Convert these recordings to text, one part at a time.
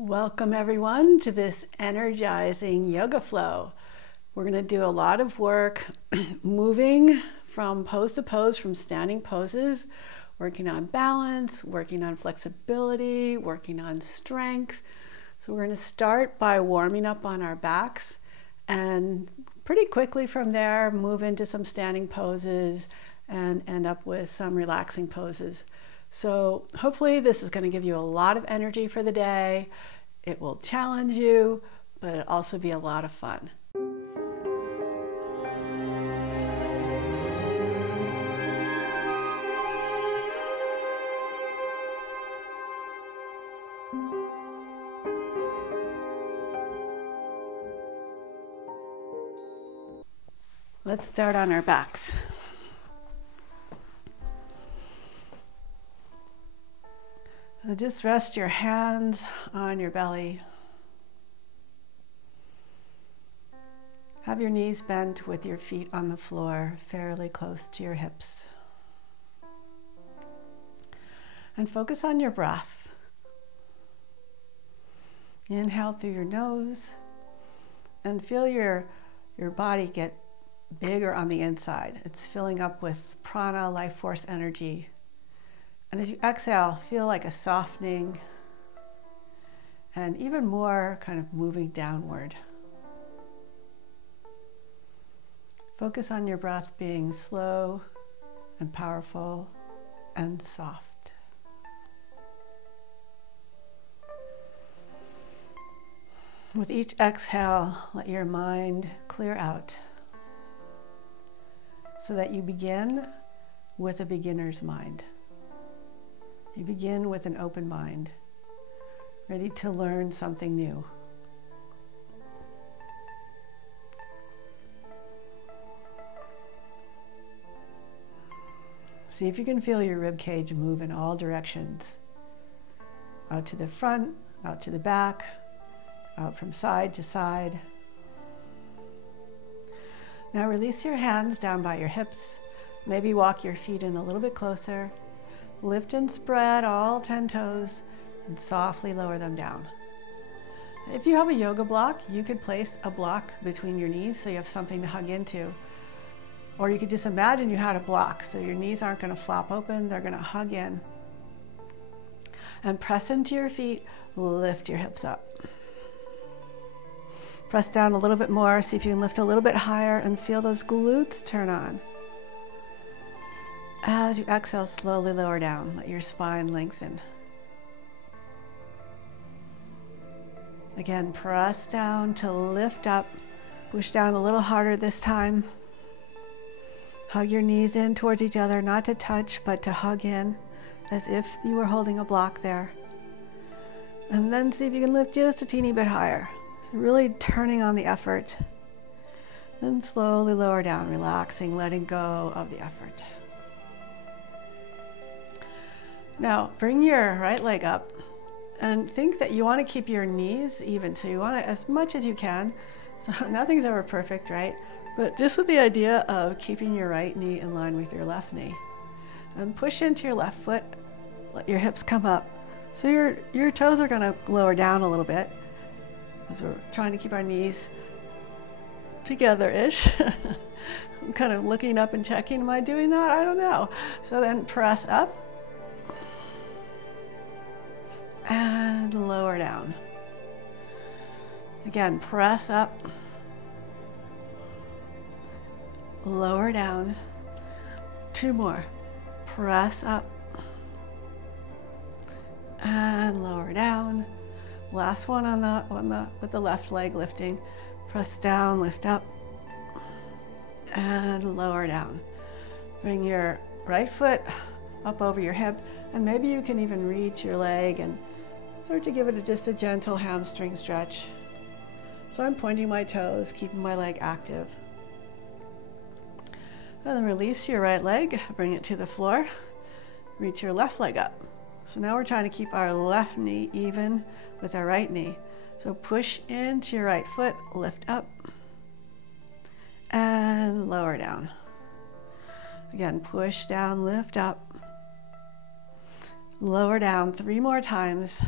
Welcome everyone to this energizing yoga flow. We're going to do a lot of work moving from pose to pose, from standing poses, working on balance, working on flexibility, working on strength. So we're going to start by warming up on our backs and pretty quickly from there move into some standing poses and end up with some relaxing poses. So hopefully this is going to give you a lot of energy for the day. It will challenge you, but it'll also be a lot of fun. Let's start on our backs. So just rest your hands on your belly. Have your knees bent with your feet on the floor, fairly close to your hips. And focus on your breath. Inhale through your nose and feel your body get bigger on the inside. It's filling up with prana, life force energy. And as you exhale, feel like a softening and even more kind of moving downward. Focus on your breath being slow and powerful and soft. With each exhale, let your mind clear out so that you begin with a beginner's mind. You begin with an open mind, ready to learn something new. See if you can feel your rib cage move in all directions. Out to the front, out to the back, out from side to side. Now release your hands down by your hips. Maybe walk your feet in a little bit closer. Lift and spread all 10 toes and softly lower them down. If you have a yoga block, you could place a block between your knees so you have something to hug into. Or you could just imagine you had a block so your knees aren't going to flop open, they're going to hug in. And press into your feet, lift your hips up. Press down a little bit more, see if you can lift a little bit higher and feel those glutes turn on. As you exhale, slowly lower down. Let your spine lengthen. Again, press down to lift up. Push down a little harder this time. Hug your knees in towards each other, not to touch, but to hug in, as if you were holding a block there. And then see if you can lift just a teeny bit higher. So really turning on the effort. Then slowly lower down, relaxing, letting go of the effort. Now, bring your right leg up and think that you want to keep your knees even. So you want to, as much as you can, so nothing's ever perfect, right? But just with the idea of keeping your right knee in line with your left knee. And push into your left foot, let your hips come up. So your toes are going to lower down a little bit as we're trying to keep our knees together-ish. I'm kind of looking up and checking, am I doing that? I don't know. So then press up. And lower down. Again, press up, lower down. Two more. Press up and lower down. Last one with the left leg lifting. Press down, lift up, and lower down. Bring your right foot up over your hip, and maybe you can even reach your leg and start to give it just a gentle hamstring stretch. So I'm pointing my toes, keeping my leg active. And then release your right leg, bring it to the floor, reach your left leg up. So now we're trying to keep our left knee even with our right knee. So push into your right foot, lift up, and lower down. Again, push down, lift up, lower down 3 more times.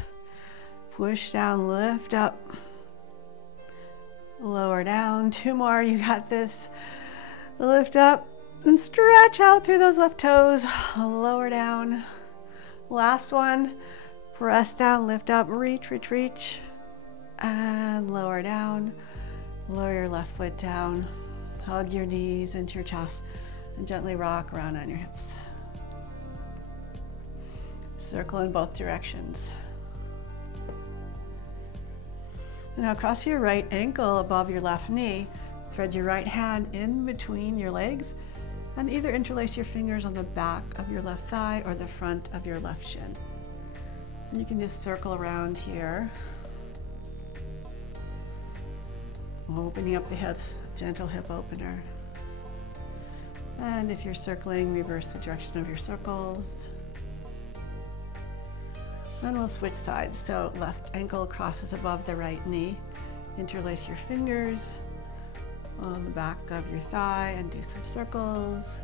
push down, lift up, lower down. 2 more, you got this. Lift up and stretch out through those left toes, lower down. Last one, press down, lift up, reach, reach, reach, and lower down. Lower your left foot down, hug your knees into your chest, and gently rock around on your hips. Circle in both directions. And now cross your right ankle above your left knee. Thread your right hand in between your legs and either interlace your fingers on the back of your left thigh or the front of your left shin. And you can just circle around here. Opening up the hips, gentle hip opener. And if you're circling, reverse the direction of your circles. Then we'll switch sides. So left ankle crosses above the right knee. Interlace your fingers on the back of your thigh and do some circles.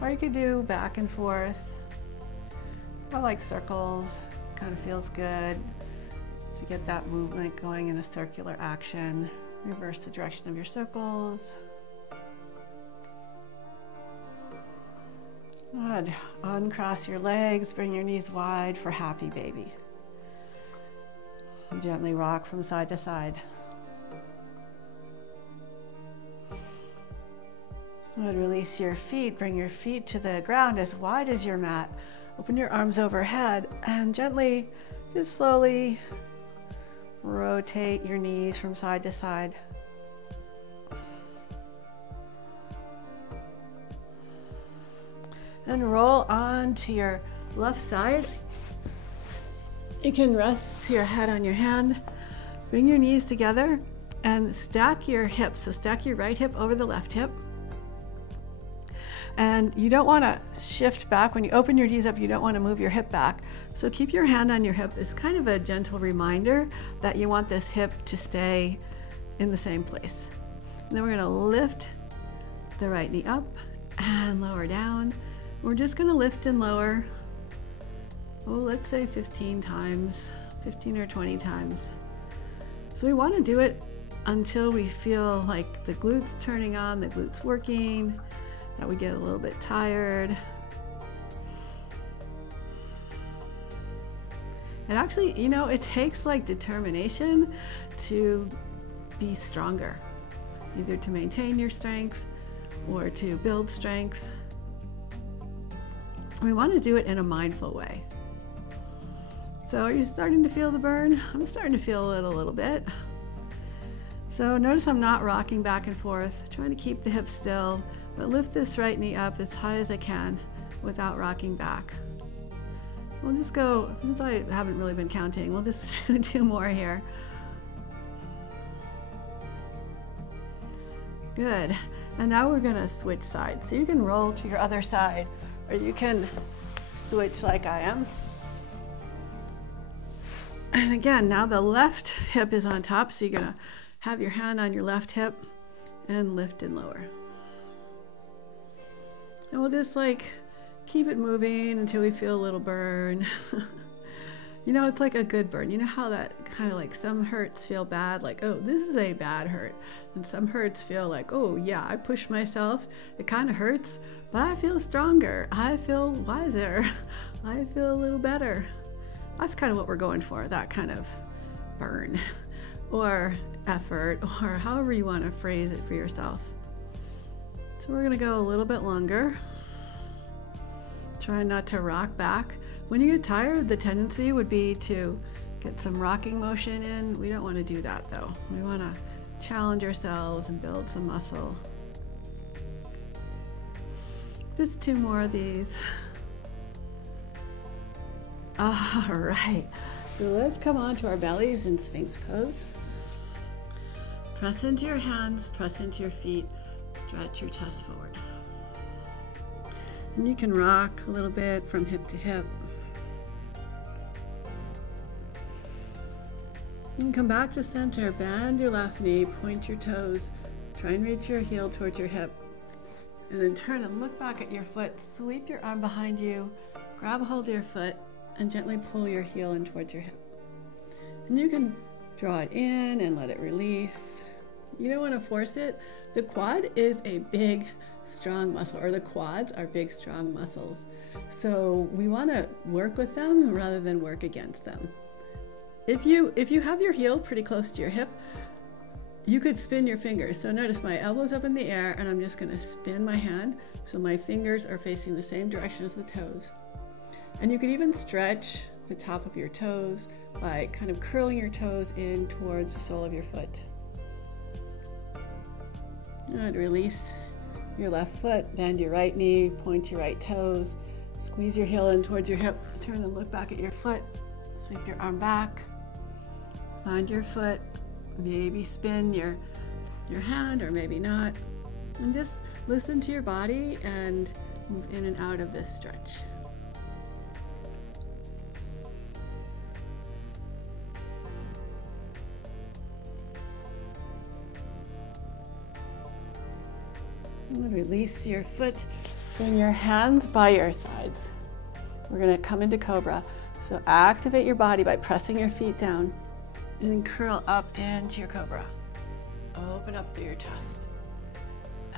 Or you could do back and forth. I like circles, kind of feels good to get that movement going in a circular action. Reverse the direction of your circles. Good. Uncross your legs, bring your knees wide for happy baby. Gently rock from side to side. Good. Release your feet, bring your feet to the ground as wide as your mat. Open your arms overhead and gently, just slowly rotate your knees from side to side. Then roll onto your left side. You can rest your head on your hand. Bring your knees together and stack your hips. So stack your right hip over the left hip. And you don't want to shift back. When you open your knees up, you don't want to move your hip back. So keep your hand on your hip. It's kind of a gentle reminder that you want this hip to stay in the same place. And then we're going to lift the right knee up and lower down. We're just going to lift and lower, let's say 15 times, 15 or 20 times. So we want to do it until we feel like the glutes turning on, the glutes working, that we get a little bit tired. And actually, you know, it takes like determination to be stronger, either to maintain your strength or to build strength. We want to do it in a mindful way. So are you starting to feel the burn? I'm starting to feel it a little bit. So notice I'm not rocking back and forth, trying to keep the hips still, but lift this right knee up as high as I can without rocking back. We'll just go, since I haven't really been counting, we'll just do 2 more here. Good. And now we're gonna switch sides. So you can roll to your other side, or you can switch like I am. And again, now the left hip is on top, so you're gonna have your hand on your left hip and lift and lower. And we'll just like keep it moving until we feel a little burn. You know, it's like a good burn. You know how that kind of like some hurts feel bad, like, oh, this is a bad hurt. And some hurts feel like, oh yeah, I pushed myself. It kind of hurts, but I feel stronger. I feel wiser. I feel a little better. That's kind of what we're going for, that kind of burn or effort, or however you want to phrase it for yourself. So we're gonna go a little bit longer. Try not to rock back. When you get tired, the tendency would be to get some rocking motion in. We don't want to do that though. We want to challenge ourselves and build some muscle. Just 2 more of these. All right, so let's come on to our bellies in Sphinx pose. Press into your hands, press into your feet, stretch your chest forward. And you can rock a little bit from hip to hip. And come back to center, bend your left knee, point your toes, try and reach your heel towards your hip. And then turn and look back at your foot, sweep your arm behind you, grab a hold of your foot, and gently pull your heel in towards your hip. And you can draw it in and let it release. You don't want to force it. The quad is a big, strong muscle, or the quads are big, strong muscles. So we want to work with them rather than work against them. If you have your heel pretty close to your hip, you could spin your fingers. So notice my elbow's up in the air and I'm just going to spin my hand so my fingers are facing the same direction as the toes. And you could even stretch the top of your toes by kind of curling your toes in towards the sole of your foot. And release your left foot, bend your right knee, point your right toes, squeeze your heel in towards your hip, turn and look back at your foot, sweep your arm back, find your foot, maybe spin your hand or maybe not, and just listen to your body and move in and out of this stretch. And release your foot, bring your hands by your sides. We're going to come into Cobra. So activate your body by pressing your feet down and then curl up into your Cobra. Open up through your chest.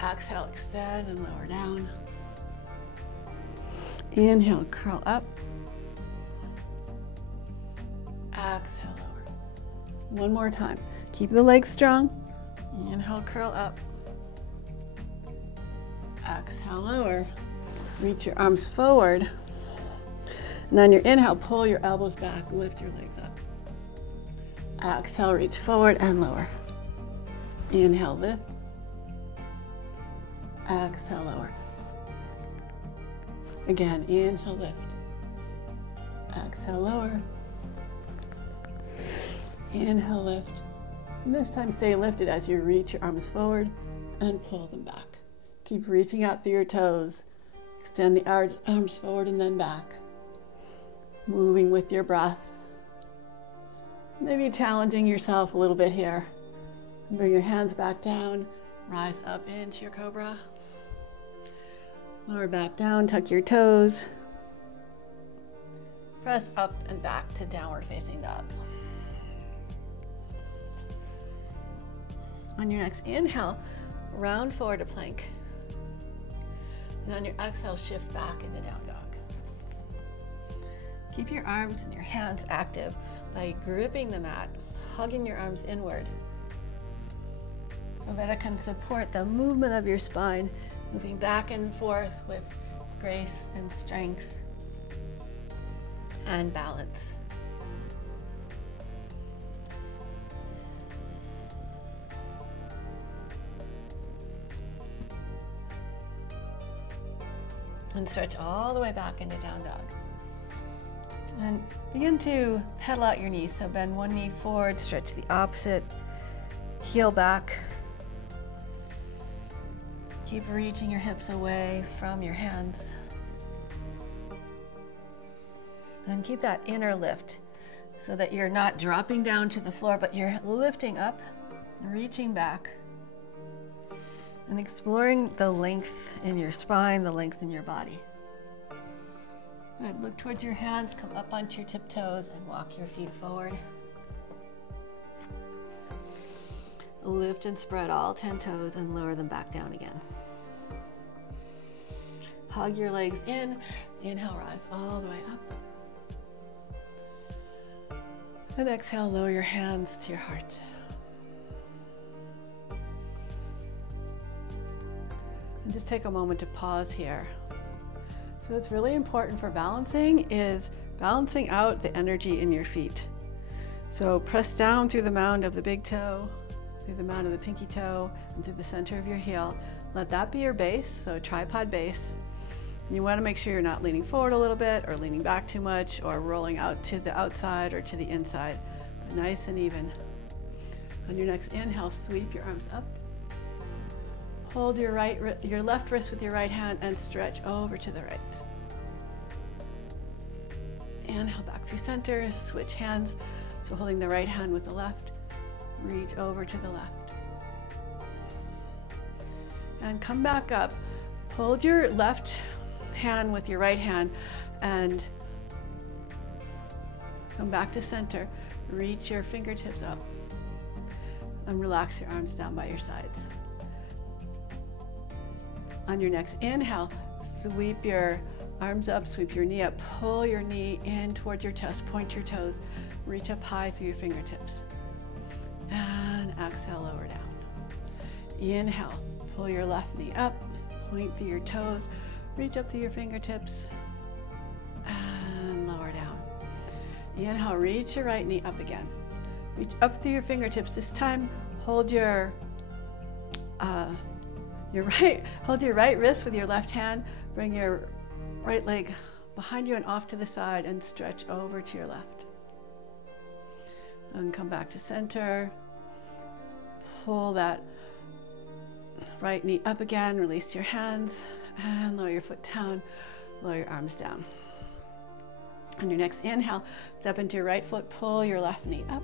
Exhale, extend and lower down. Inhale, curl up. Exhale, lower. One more time. Keep the legs strong. Inhale, curl up. Exhale, lower. Reach your arms forward. And on your inhale, pull your elbows back, lift your legs up. Exhale, reach forward and lower. Inhale, lift. Exhale, lower. Again, inhale, lift. Exhale, lower. Inhale, lift. And this time stay lifted as you reach your arms forward and pull them back. Keep reaching out through your toes. Extend the arms forward and then back. Moving with your breath. Maybe challenging yourself a little bit here. Bring your hands back down. Rise up into your Cobra. Lower back down, tuck your toes. Press up and back to downward facing dog. On your next inhale, round forward to plank. And on your exhale, shift back into down dog. Keep your arms and your hands active by gripping the mat, hugging your arms inward so that it can support the movement of your spine, moving back and forth with grace and strength and balance. And stretch all the way back into down dog. And begin to pedal out your knees. So bend one knee forward, stretch the opposite, heel back. Keep reaching your hips away from your hands. And keep that inner lift so that you're not dropping down to the floor, but you're lifting up, reaching back, and exploring the length in your spine, the length in your body. Good. Look towards your hands, come up onto your tiptoes and walk your feet forward. Lift and spread all 10 toes and lower them back down again. Hug your legs in. Inhale, rise all the way up. And exhale, lower your hands to your heart. And just take a moment to pause here. So what's really important for balancing is balancing out the energy in your feet. So press down through the mound of the big toe, through the mound of the pinky toe, and through the center of your heel. Let that be your base, so tripod base. And you want to make sure you're not leaning forward a little bit or leaning back too much or rolling out to the outside or to the inside, but nice and even. On your next inhale, sweep your arms up. Hold your left wrist with your right hand and stretch over to the right. Inhale back through center, switch hands. So holding the right hand with the left, reach over to the left. And come back up. Hold your left hand with your right hand and come back to center. reach your fingertips up and relax your arms down by your sides. On your next inhale, sweep your arms up, sweep your knee up, pull your knee in towards your chest, point your toes, reach up high through your fingertips. And exhale, lower down. Inhale, pull your left knee up, point through your toes, reach up through your fingertips, and lower down. Inhale, reach your right knee up again. Reach up through your fingertips. This time, hold your right wrist with your left hand. Bring your right leg behind you and off to the side and stretch over to your left. And come back to center. Pull that right knee up again, release your hands, and lower your foot down, lower your arms down. On your next inhale, step into your right foot, pull your left knee up.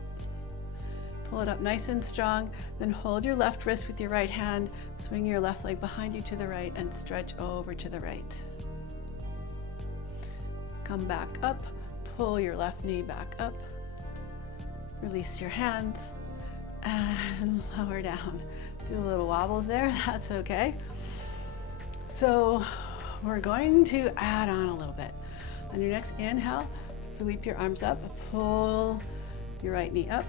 Pull it up nice and strong, then hold your left wrist with your right hand, swing your left leg behind you to the right and stretch over to the right. Come back up, pull your left knee back up, release your hands, and lower down. Feel a little wobbles there, that's okay. So we're going to add on a little bit. On your next inhale, sweep your arms up, pull your right knee up,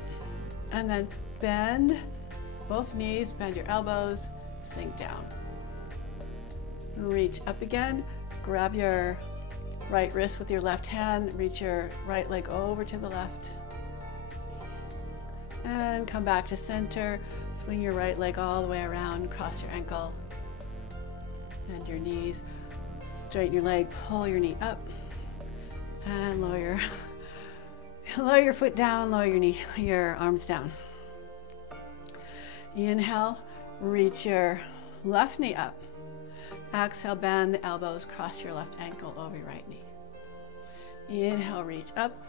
and then bend both knees, bend your elbows, sink down. Reach up again, grab your right wrist with your left hand, reach your right leg over to the left, and come back to center. Swing your right leg all the way around, cross your ankle, bend your knees, straighten your leg, pull your knee up, and lower your foot down, lower your arms down. Inhale, reach your left knee up. Exhale, bend the elbows, cross your left ankle over your right knee. Inhale, reach up,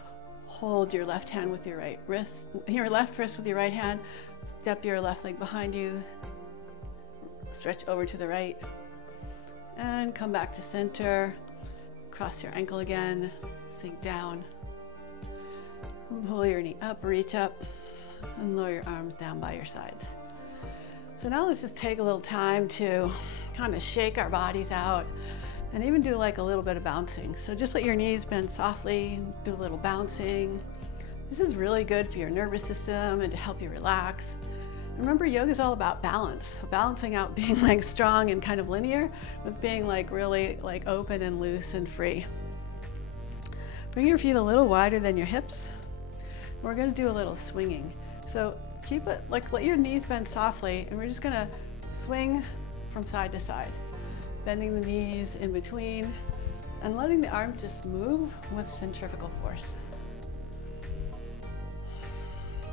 hold your left hand with your right wrist, your left wrist with your right hand, step your left leg behind you, stretch over to the right, and come back to center. Cross your ankle again, sink down, pull your knee up, reach up, and lower your arms down by your sides. So now let's just take a little time to kind of shake our bodies out and even do like a little bit of bouncing. So just let your knees bend softly, do a little bouncing. This is really good for your nervous system and to help you relax. Remember, yoga is all about balance, balancing out being like strong and kind of linear with being like really like open and loose and free. Bring your feet a little wider than your hips. We're going to do a little swinging. So keep it like, let your knees bend softly, and we're just going to swing from side to side, bending the knees in between and letting the arms just move with centrifugal force.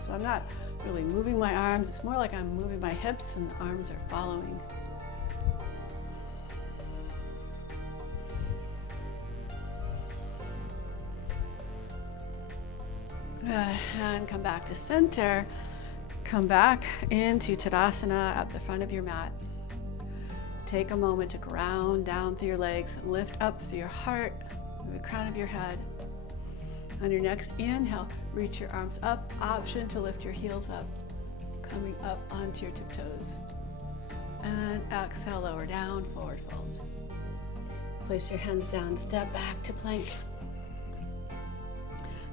So I'm not really moving my arms, it's more like I'm moving my hips and the arms are following. And come back to center. Come back into Tadasana at the front of your mat. Take a moment to ground down through your legs, lift up through your heart, through the crown of your head. On your next inhale, reach your arms up, option to lift your heels up, coming up onto your tiptoes. And exhale, lower down, forward fold. Place your hands down, step back to plank.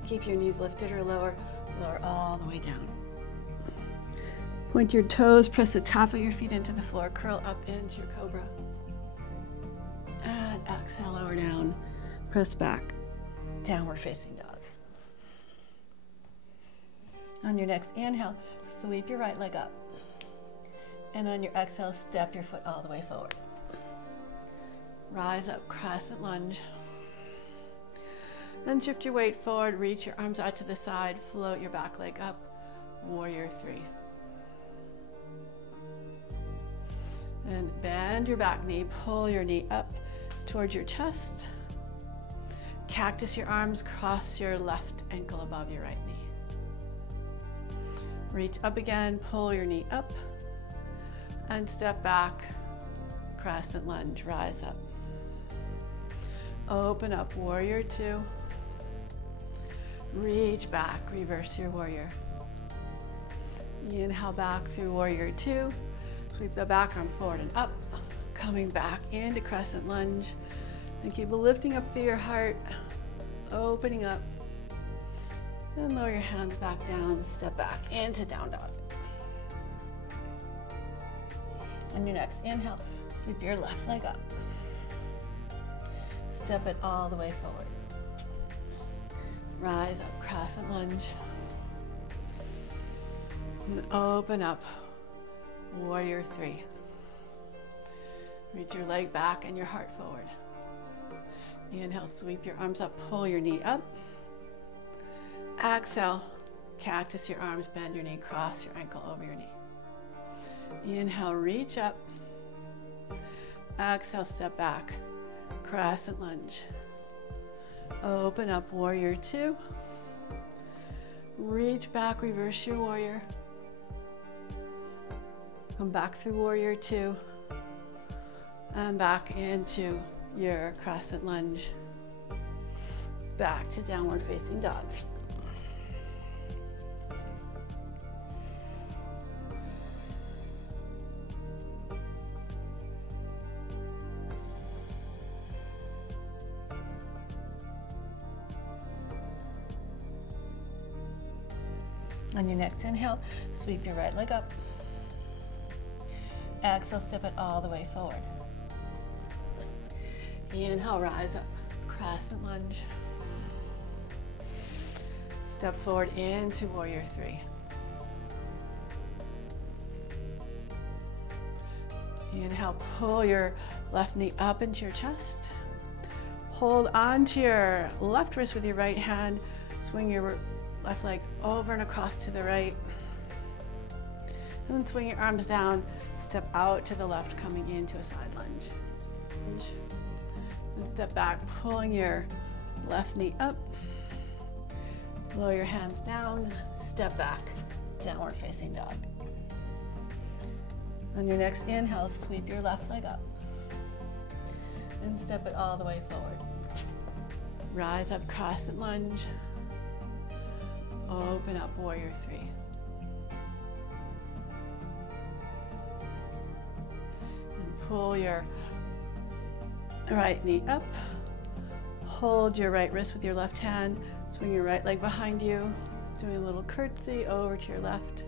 Keep your knees lifted or lower all the way down. Point your toes, press the top of your feet into the floor, curl up into your cobra. And exhale, lower down, press back, downward facing dog. On your next inhale, sweep your right leg up. And on your exhale, step your foot all the way forward. Rise up, crescent lunge. Then shift your weight forward, reach your arms out to the side, float your back leg up, warrior three. And bend your back knee, pull your knee up towards your chest. Cactus your arms, cross your left ankle above your right knee. Reach up again, pull your knee up, and step back, crescent lunge, rise up. Open up, warrior two. Reach back, reverse your warrior. Inhale back through warrior two. Sweep the back arm forward and up. Coming back into crescent lunge. And keep lifting up through your heart, opening up. And lower your hands back down, step back into down dog. On your next inhale, sweep your left leg up. Step it all the way forward. Rise up, crescent lunge. And open up, warrior three. Reach your leg back and your heart forward. Inhale, sweep your arms up, pull your knee up. Exhale, cactus your arms, bend your knee, cross your ankle over your knee. Inhale, reach up. Exhale, step back, crescent lunge. Open up, warrior two. Reach back, reverse your warrior. Come back through warrior two. And back into your crescent lunge. Back to downward facing dog. On your next inhale, sweep your right leg up. Exhale, step it all the way forward. Inhale, rise up, crescent lunge. Step forward into warrior three. Inhale, pull your left knee up into your chest. Hold onto your left wrist with your right hand. Swing your left leg over and across to the right. And then swing your arms down. Step out to the left, coming into a side lunge. And step back, pulling your left knee up. Lower your hands down. Step back, downward facing dog. On your next inhale, sweep your left leg up. And step it all the way forward. Rise up, crescent lunge. Open up, warrior three. And pull your right knee up. Hold your right wrist with your left hand. Swing your right leg behind you. Doing a little curtsy over to your left.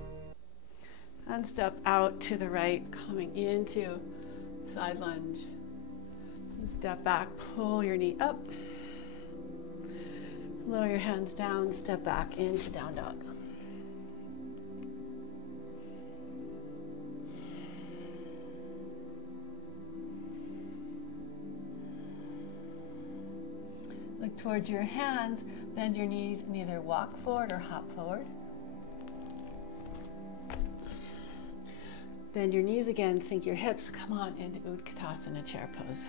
And step out to the right, coming into side lunge. And step back, pull your knee up. Lower your hands down, step back into down dog. Look towards your hands, bend your knees and either walk forward or hop forward. Bend your knees again, sink your hips, come on into Utkatasana, chair pose.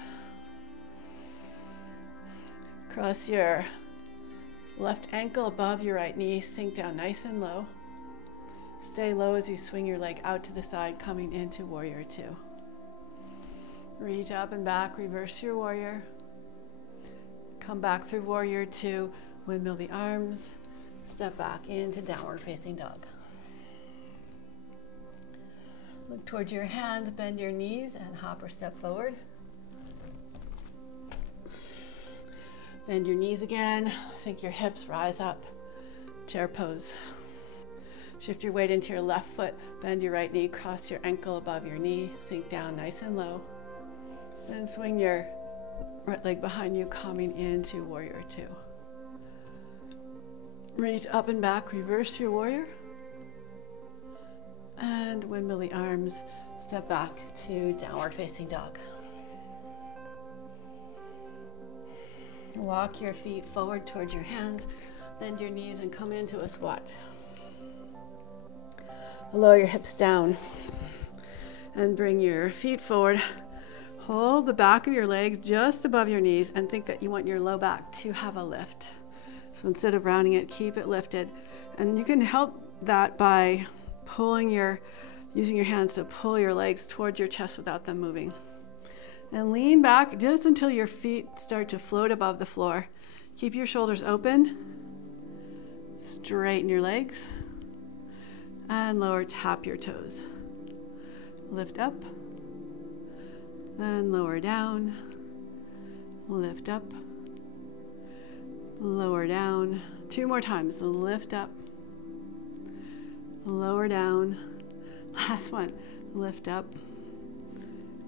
Cross your left ankle above your right knee, sink down nice and low. Stay low as you swing your leg out to the side, coming into warrior two. Reach up and back, reverse your warrior. Come back through warrior two, windmill the arms, step back into downward facing dog. Look towards your hands, bend your knees and hop or step forward. Bend your knees again, sink your hips, rise up, chair pose. Shift your weight into your left foot, bend your right knee, cross your ankle above your knee, sink down nice and low. Then swing your right leg behind you, coming into warrior two. Reach up and back, reverse your warrior. And windmill the arms, step back to downward facing dog. Walk your feet forward towards your hands, bend your knees and come into a squat. Lower your hips down and bring your feet forward. Hold the back of your legs just above your knees and think that you want your low back to have a lift. So instead of rounding it, keep it lifted. And you can help that by using your hands to pull your legs towards your chest without them moving. And lean back just until your feet start to float above the floor. Keep your shoulders open. Straighten your legs and lower, tap your toes. Lift up and lower down. Lift up, lower down. 2 more times. Lift up, lower down. Last one. Lift up,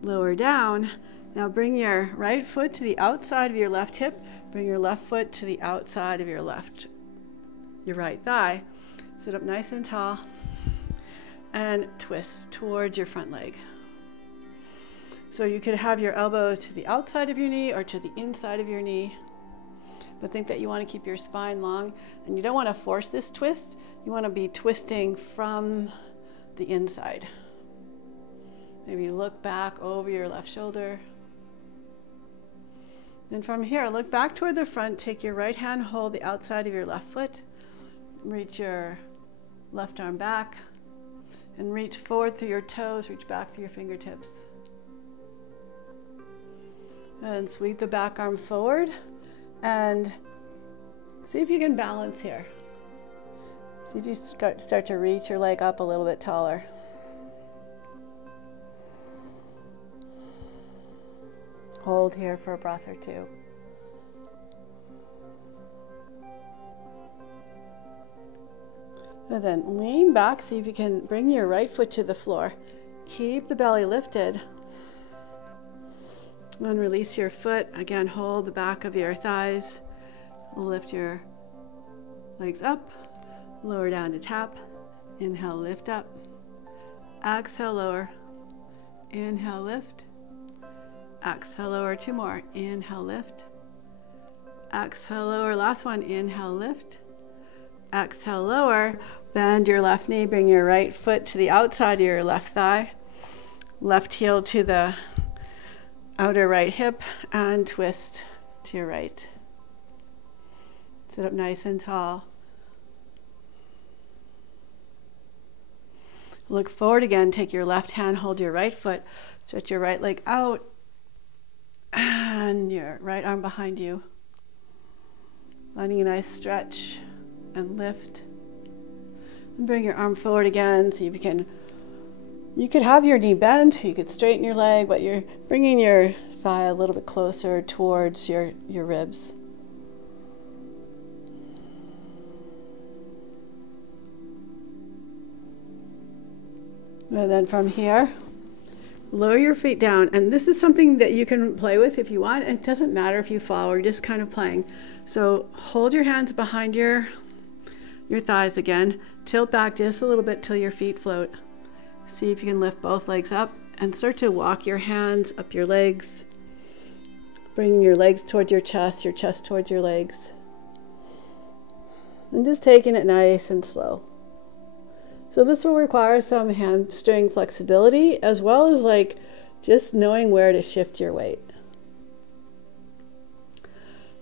lower down. Now bring your right foot to the outside of your left hip. Bring your left foot to the outside of your right thigh. Sit up nice and tall and twist towards your front leg. So you could have your elbow to the outside of your knee or to the inside of your knee, but think that you want to keep your spine long, and you don't want to force this twist. You want to be twisting from the inside. Maybe look back over your left shoulder. Then from here, look back toward the front. Take your right hand, hold the outside of your left foot. Reach your left arm back and reach forward through your toes. Reach back through your fingertips. And sweep the back arm forward and see if you can balance here. See if you start to reach your leg up a little bit taller. Hold here for a breath or two. And then lean back, see if you can bring your right foot to the floor. Keep the belly lifted. And release your foot. Again, hold the back of your thighs. Lift your legs up. Lower down to tap. Inhale, lift up. Exhale, lower. Inhale, lift. Exhale, lower. 2 more. Inhale, lift. Exhale, lower. Last one. Inhale, lift. Exhale, lower. Bend your left knee. Bring your right foot to the outside of your left thigh. Left heel to the outer right hip and twist to your right. Sit up nice and tall. Look forward again. Take your left hand, hold your right foot, stretch your right leg out and your right arm behind you. Finding a nice stretch and lift. And bring your arm forward again. See if you could have your knee bent, you could straighten your leg, but you're bringing your thigh a little bit closer towards your ribs. And then from here, lower your feet down. And this is something that you can play with if you want. It doesn't matter if you fall, we're just kind of playing. So hold your hands behind your thighs again. Tilt back just a little bit till your feet float. See if you can lift both legs up and start to walk your hands up your legs. Bringing your legs towards your chest towards your legs. And just taking it nice and slow. So this will require some hamstring flexibility as well as like just knowing where to shift your weight.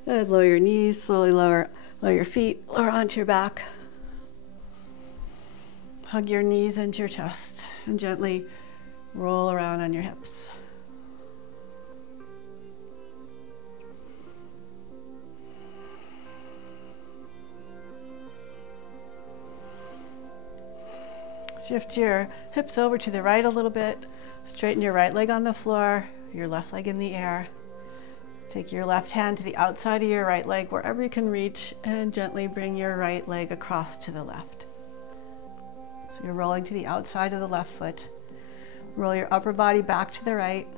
And lower your knees, slowly lower your feet, lower onto your back. Hug your knees into your chest and gently roll around on your hips. Shift your hips over to the right a little bit. Straighten your right leg on the floor, your left leg in the air. Take your left hand to the outside of your right leg, wherever you can reach, and gently bring your right leg across to the left. So you're rolling to the outside of the left foot. Roll your upper body back to the right.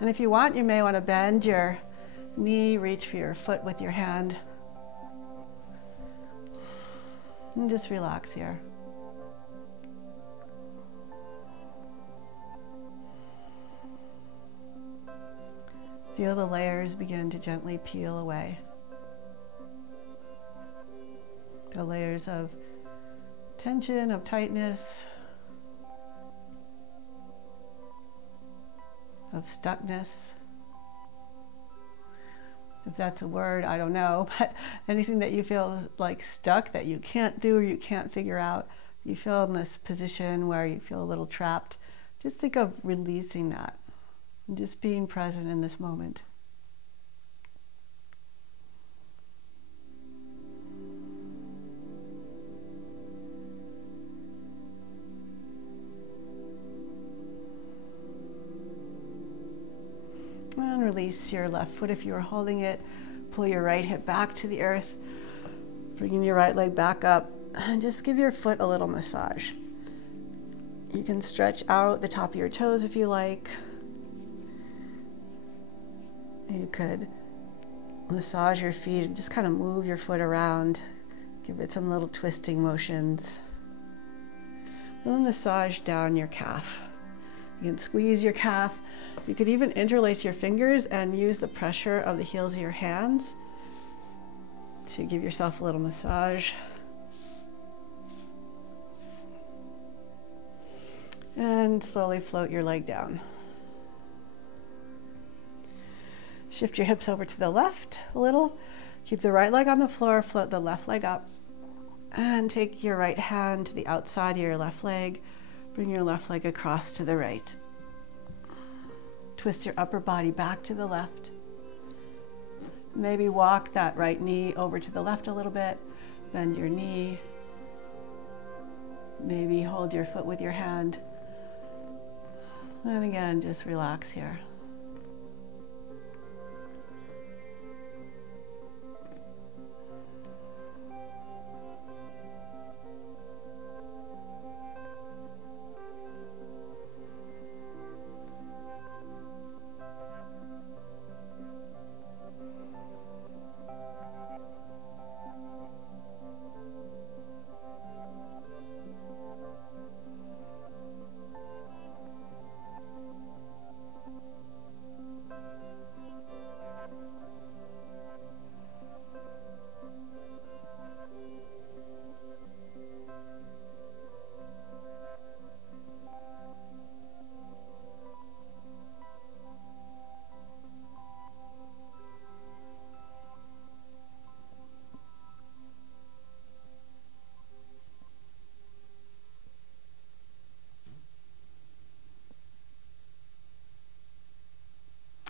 And if you want, you may want to bend your knee, reach for your foot with your hand. And just relax here. Feel the layers begin to gently peel away. The layers of tension, of tightness, of stuckness. If that's a word, I don't know, but anything that you feel like stuck, that you can't do or you can't figure out, you feel in this position where you feel a little trapped, just think of releasing that and just being present in this moment. And release your left foot if you were holding it. Pull your right hip back to the earth, bringing your right leg back up, and just give your foot a little massage. You can stretch out the top of your toes if you like. You could massage your feet and just kind of move your foot around, give it some little twisting motions. And then massage down your calf. You can squeeze your calf. You could even interlace your fingers and use the pressure of the heels of your hands to give yourself a little massage. And slowly float your leg down. Shift your hips over to the left a little. Keep the right leg on the floor, float the left leg up. And take your right hand to the outside of your left leg. Bring your left leg across to the right. Twist your upper body back to the left. Maybe walk that right knee over to the left a little bit. Bend your knee. Maybe hold your foot with your hand. And again, just relax here.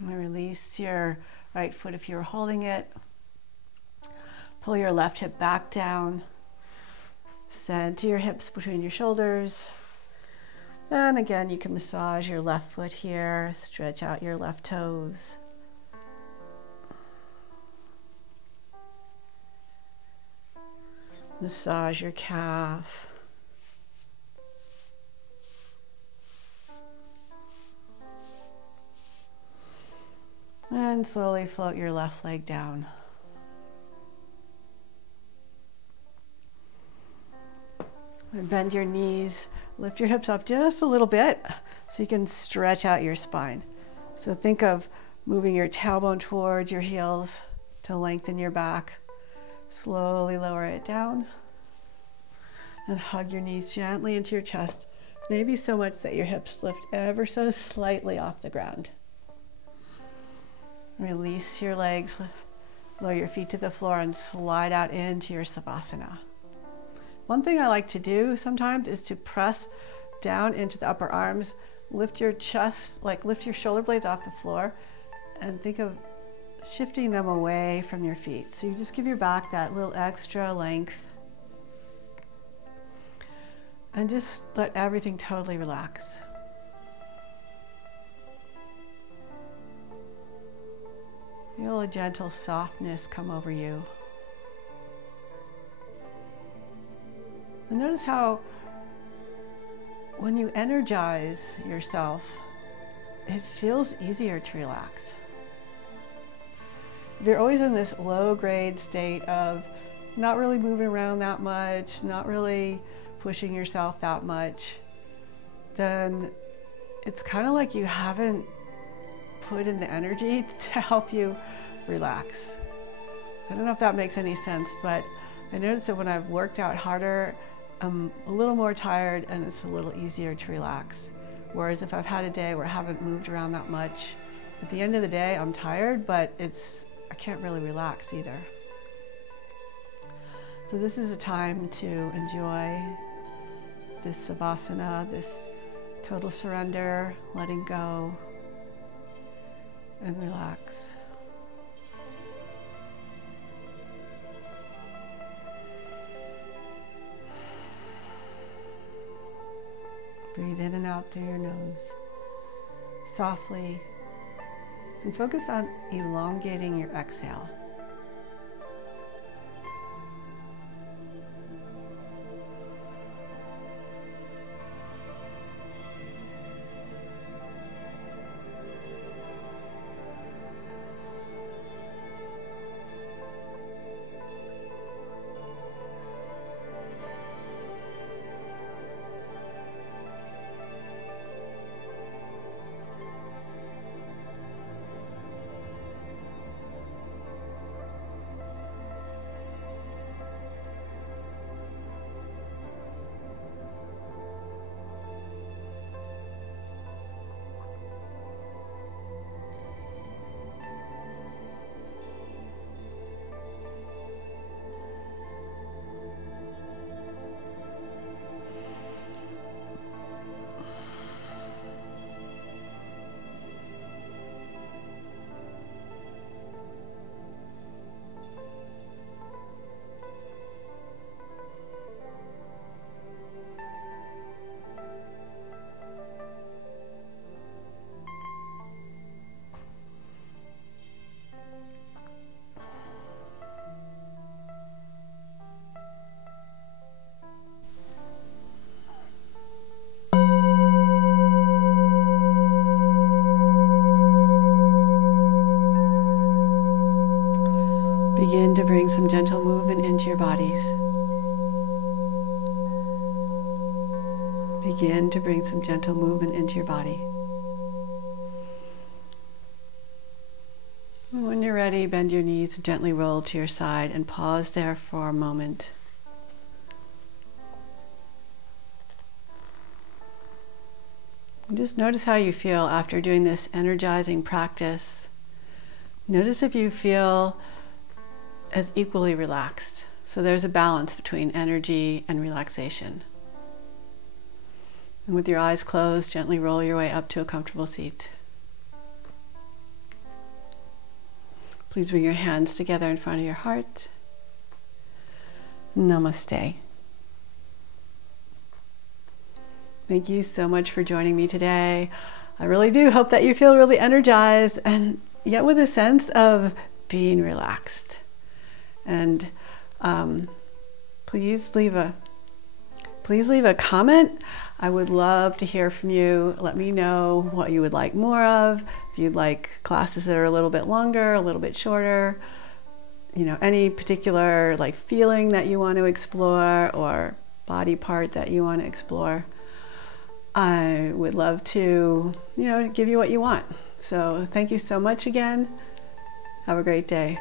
Release your right foot if you're holding it. Pull your left hip back down. Center your hips between your shoulders. And again, you can massage your left foot here. Stretch out your left toes. Massage your calf. And slowly float your left leg down. And bend your knees, lift your hips up just a little bit so you can stretch out your spine. So think of moving your tailbone towards your heels to lengthen your back. Slowly lower it down and hug your knees gently into your chest, maybe so much that your hips lift ever so slightly off the ground. Release your legs, lower your feet to the floor and slide out into your Savasana. One thing I like to do sometimes is to press down into the upper arms, lift your chest, like lift your shoulder blades off the floor, and think of shifting them away from your feet. So you just give your back that little extra length. And just let everything totally relax. Feel a gentle softness come over you. And notice how when you energize yourself, it feels easier to relax. If you're always in this low grade state of not really moving around that much, not really pushing yourself that much, then it's kind of like you haven't put in the energy to help you relax. I don't know if that makes any sense, but I notice that when I've worked out harder, I'm a little more tired and it's a little easier to relax. Whereas if I've had a day where I haven't moved around that much, at the end of the day, I'm tired, but I can't really relax either. So this is a time to enjoy this Savasana, this total surrender, letting go, and relax. Breathe in and out through your nose, softly And focus on elongating your exhale. Begin to bring some gentle movement into your bodies. Begin to bring some gentle movement into your body. When you're ready, bend your knees, gently roll to your side, and pause there for a moment. And just notice how you feel after doing this energizing practice. Notice if you feel as equally relaxed. So there's a balance between energy and relaxation. And with your eyes closed, gently roll your way up to a comfortable seat. Please bring your hands together in front of your heart. Namaste. Thank you so much for joining me today. I really do hope that you feel really energized and yet with a sense of being relaxed. And please leave a comment. I would love to hear from you. Let me know what you would like more of. If you'd like classes that are a little bit longer, a little bit shorter, you know, any particular like feeling that you want to explore or body part that you want to explore. I would love to, you know, give you what you want. So thank you so much again. Have a great day.